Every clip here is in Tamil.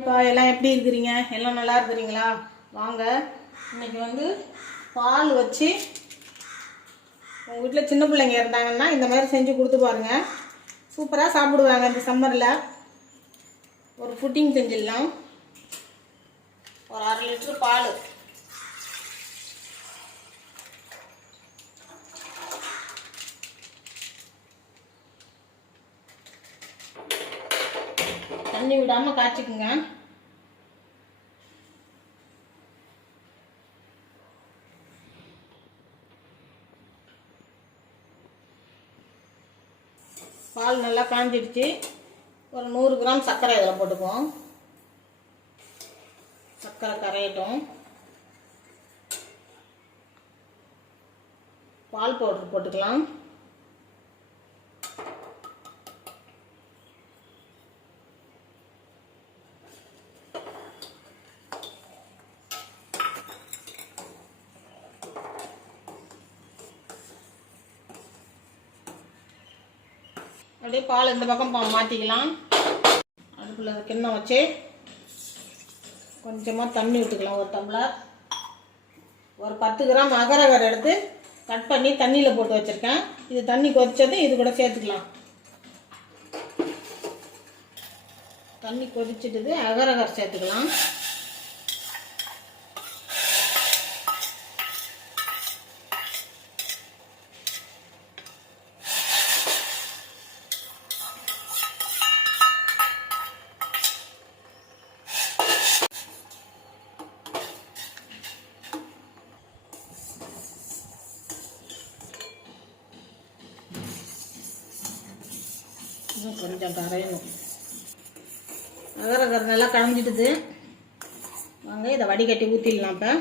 இப்போ எல்லாம் எப்படி இருக்கிறீங்க? எல்லாம் நல்லா இருக்கிறீங்களா? வாங்க இன்னைக்கு வந்து பால் வச்சு உங்கள் வீட்டில் சின்ன பிள்ளைங்க இருந்தாங்கன்னா இந்த மாதிரி செஞ்சு கொடுத்து பாருங்க. சூப்பராக சாப்பிடுவாங்க. இந்த சம்மரில் ஒரு புட்டிங் செஞ்சிடலாம். ஒரு 1/2 லிட்டர் பால், தண்ணி விடாமல் காய்ச்சிக்குங்க. பால் நல்லா காஞ்சிடுச்சு. ஒரு 100 கிராம் சர்க்கரை இதில் போட்டுக்குவோம். சர்க்கரை கரையட்டும். பால் பவுடர் போட்டுக்கலாம். அப்படியே பால் இந்த பக்கம் மாற்றிக்கலாம். அதுக்குள்ள கிண்ணம் வச்சு கொஞ்சமாக தண்ணி விட்டுக்கலாம். ஒரு டம்ளர். ஒரு 10 கிராம் அகரகர் எடுத்து கட் பண்ணி தண்ணியில் போட்டு வச்சுருக்கேன். இது தண்ணி கொதிச்சது இது கூட சேர்த்துக்கலாம். தண்ணி கொதிச்சிட்டுது, அகரகர் சேர்த்துக்கலாம். கொஞ்சம் கரையணும். அகரகர் நல்லா கரைஞ்சிடுது. வாங்க இதை வடிகட்டி ஊற்றிடலாம். இப்போ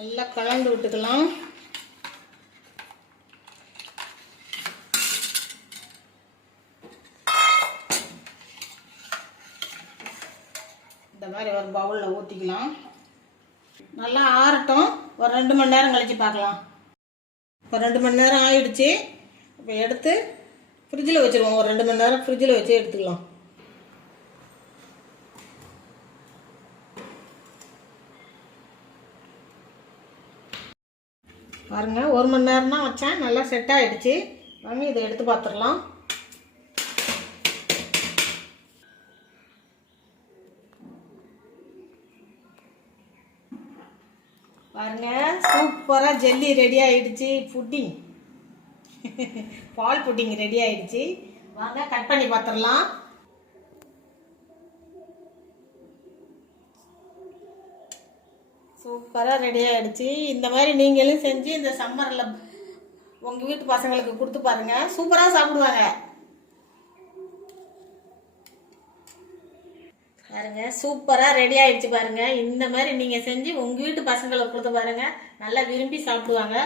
நல்லா கலந்து விட்டுக்கலாம். இந்த மாதிரி ஒரு பவுலில் ஊற்றிக்கலாம். நல்லா ஆறட்டும். ஒரு 2 மணி நேரம் கழித்து பார்க்கலாம். இப்போ 2 மணி நேரம் ஆயிடுச்சு. இப்போ எடுத்து ஃப்ரிட்ஜில் வச்சுருவோம். ஒரு 2 மணி நேரம் ஃப்ரிட்ஜில் வச்சு எடுத்துக்கலாம். பாருங்க, 1 மணி நேரம் தான் வச்சேன். நல்லா செட் ஆகிடுச்சு. வாங்க இதை எடுத்து பார்த்துடலாம். பாருங்க, சூப்பராக ஜெல்லி ரெடி ஆகிடுச்சு. புட்டிங் பால் புட்டிங் ரெடி ஆகிடுச்சு. வாங்க கட் பண்ணி பார்த்துடலாம். சூப்பராக ரெடி ஆகிடுச்சு. இந்த மாதிரி நீங்களும் செஞ்சு இந்த சம்மரில் உங்கள் வீட்டு பசங்களுக்கு கொடுத்து பாருங்கள். சூப்பராக சாப்பிடுவாங்க. பாருங்க, சூப்பராக ரெடி ஆகிடுச்சு. பாருங்கள், இந்த மாதிரி நீங்கள் செஞ்சு உங்கள் வீட்டு பசங்களுக்கு கொடுத்து பாருங்கள். நல்லா விரும்பி சாப்பிடுவாங்க.